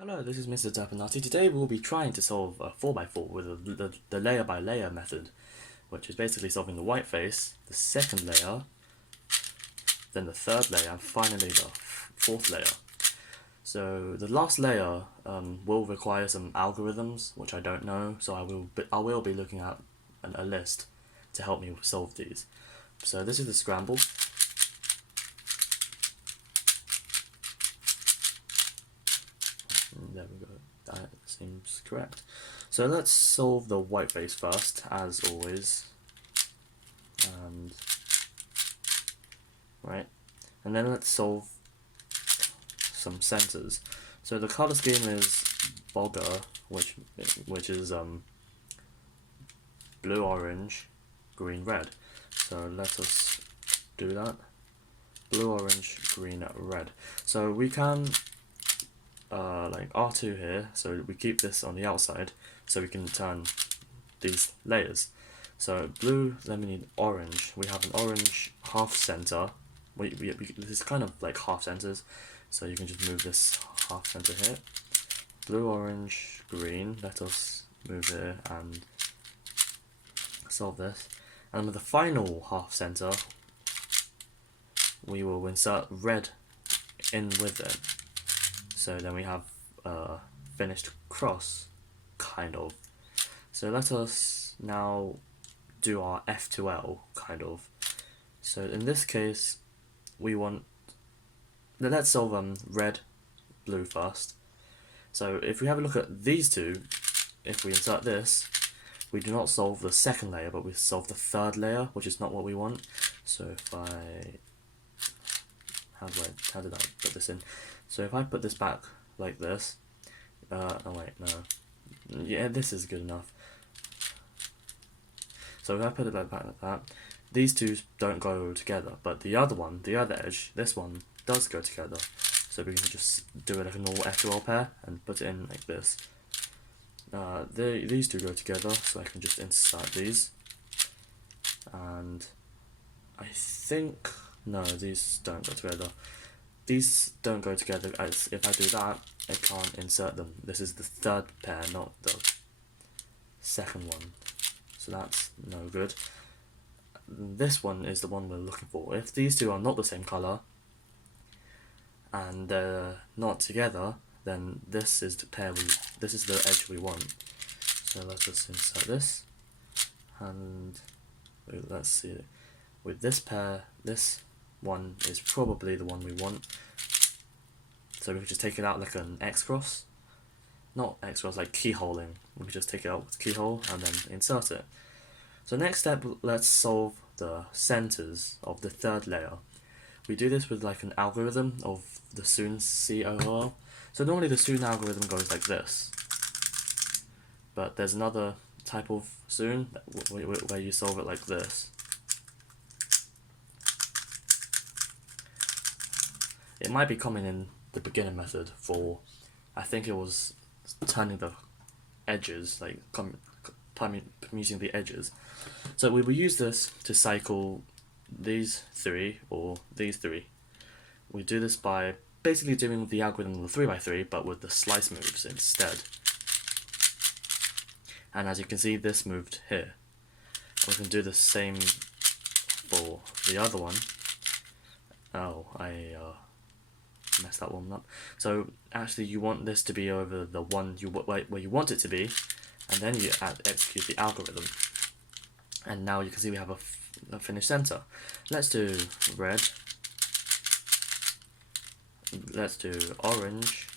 Hello, this is MrDerpinati. Today we'll be trying to solve a 4x4 with the layer by layer method, which is basically solving the white face, the second layer, then the third layer, and finally the fourth layer. So the last layer will require some algorithms, which I don't know, so I will be looking at a list to help me solve these. So this is the scramble. There we go, that seems correct. So let's solve the white face first, as always. And then let's solve some centers. So the color scheme is Bogger, which is blue, orange, green, red. So let us do that. Blue, orange, green, red. So we can like R2 here, so we keep this on the outside so we can turn these layers. So blue, then we need orange. We have an orange half center. This is kind of like half centers, so you can just move this half center here. Blue, orange, green. Let us move here and solve this. And with the final half center, we will insert red in with it. So then we have a finished cross, kind of. So let us now do our F2L, kind of. So in this case, let's solve red, blue first. So if we have a look at these two, if we insert this, we do not solve the second layer, but we solve the third layer, which is not what we want. So if how did I put this in? So if I put this back like this, oh wait, no, yeah, this is good enough. So if I put it back like that, these two don't go together, but the other one, the other edge, this one does go together. So we can just do it like a normal F2L pair and put it in like this. These two go together, so I can just insert these. And I think, no, these don't go together. These don't go together, as if I do that, I can't insert them. This is the third pair, not the second one. So that's no good. This one is the one we're looking for. If these two are not the same color and they're not together, then this is the pair this is the edge we want. So let's just insert this, and let's see. With this pair, this one is probably the one we want. So we can just take it out like an X cross. Not X cross, like keyholing. We can just take it out with keyhole and then insert it. So next step, let's solve the centers of the third layer. We do this with like an algorithm of the Soon COL. So normally the Soon algorithm goes like this. But there's another type of Soon where you solve it like this. It might be common in the beginner method for, I think it was turning the edges, like using the edges. So we will use this to cycle these three or these three. We do this by basically doing the algorithm of the 3x3, but with the slice moves instead. And as you can see, this moved here. We can do the same for the other one. Oh, I messed that one up. So actually you want this to be over the one where you want it to be, and then you execute the algorithm. And now you can see we have a finished center. Let's do red. Let's do orange.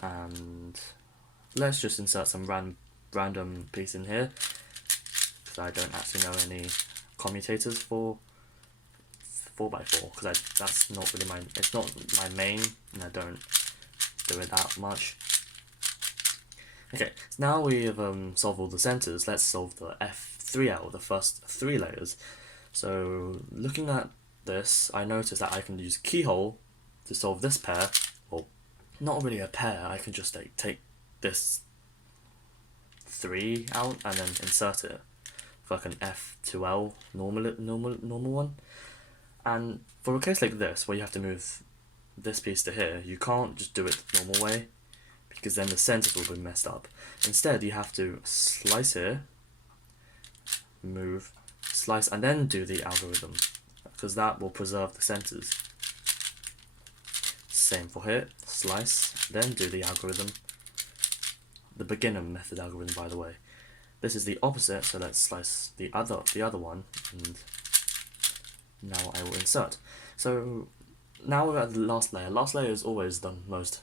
And let's just insert some random piece in here, because I don't actually know any commutators for 4x4, because that's not really it's not my main, and I don't do it that much. Okay, so now we have solved all the centers. Let's solve the F3L, the first three layers. So looking at this, I noticed that I can use keyhole to solve this pair. Well, not really a pair. I can just like take this 3 out and then insert it for like an F2L normal one. And for a case like this, where you have to move this piece to here, you can't just do it the normal way, because then the centers will be messed up. Instead, you have to slice here, move, slice, and then do the algorithm, because that will preserve the centers. Same for here, slice, then do the algorithm. The beginner method algorithm, by the way. This is the opposite, so let's slice the other one, and now I will insert. So now we're at the last layer. Last layer is always the most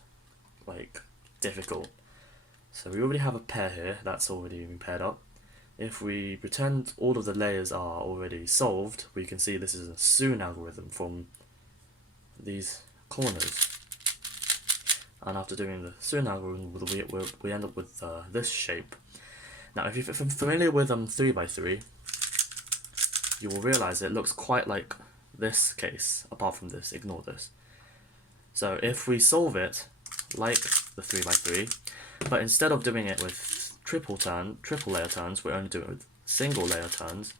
difficult. So we already have a pair here, that's already been paired up. If we pretend all of the layers are already solved, we can see this is a soon algorithm from these corners. And after doing the soon algorithm, we end up with this shape. Now, if you're familiar with 3x3, you will realize it looks quite like this case. Apart from this, ignore this. So if we solve it like the 3x3, but instead of doing it with triple layer turns, we only do it with single layer turns,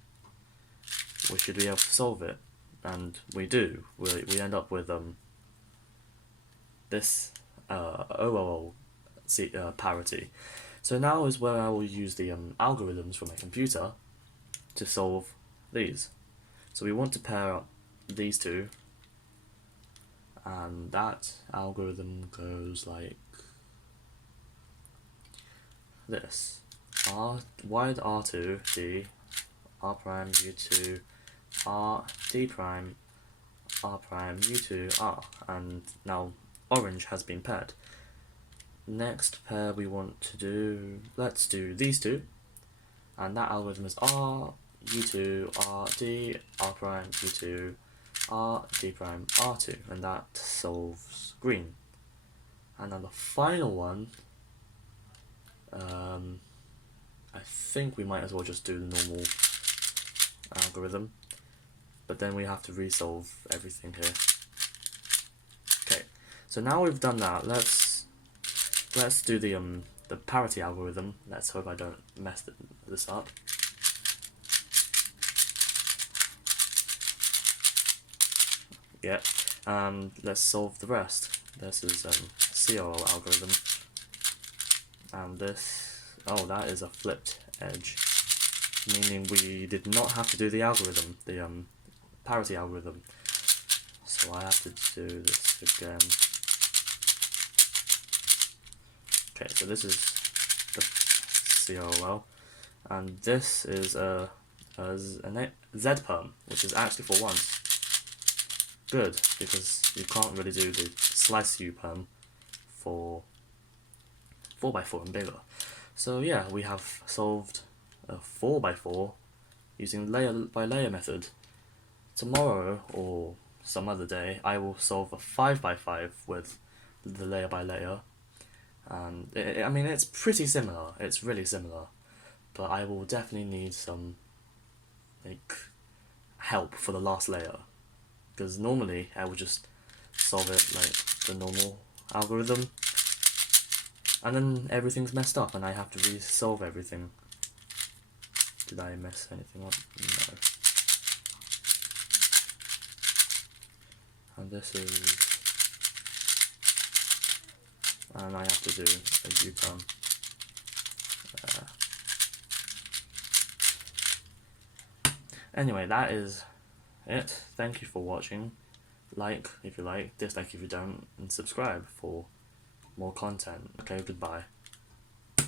we should be able to solve it, and we do. We end up with this parity. So now is where I will use the algorithms from my computer to solve these. So we want to pair up these two, and that algorithm goes like this: wide R2 D, R prime U2 R D prime R prime U2 R, and now orange has been paired. Next pair we want to do, let's do these two, and that algorithm is R U2 R D R prime U2 R D prime R2, and that solves green. And then the final one, I think we might as well just do the normal algorithm, but then we have to resolve everything here. Okay, so now we've done that, let's do the parity algorithm. Let's hope I don't mess this up. Yeah, and let's solve the rest. This is COL algorithm, and this, oh, that is a flipped edge, meaning we did not have to do the algorithm, the parity algorithm. So I have to do this again. Okay, so this is the COL, and this is a ZPerm, which is actually for once good, because you can't really do the slice UPerm for 4x4 and bigger. So yeah, we have solved a 4x4 using layer by layer method. Tomorrow or some other day, I will solve a 5x5 with the layer by layer. And I mean, it's pretty similar, it's really similar, but I will definitely need some help for the last layer, because normally I would just solve it like the normal algorithm, and then everything's messed up and I have to resolve everything. Did I mess anything up? No. And this is, and I have to do a UPerm. Anyway, that is it. Thank you for watching. Like if you like, dislike if you don't, and subscribe for more content. Okay, goodbye.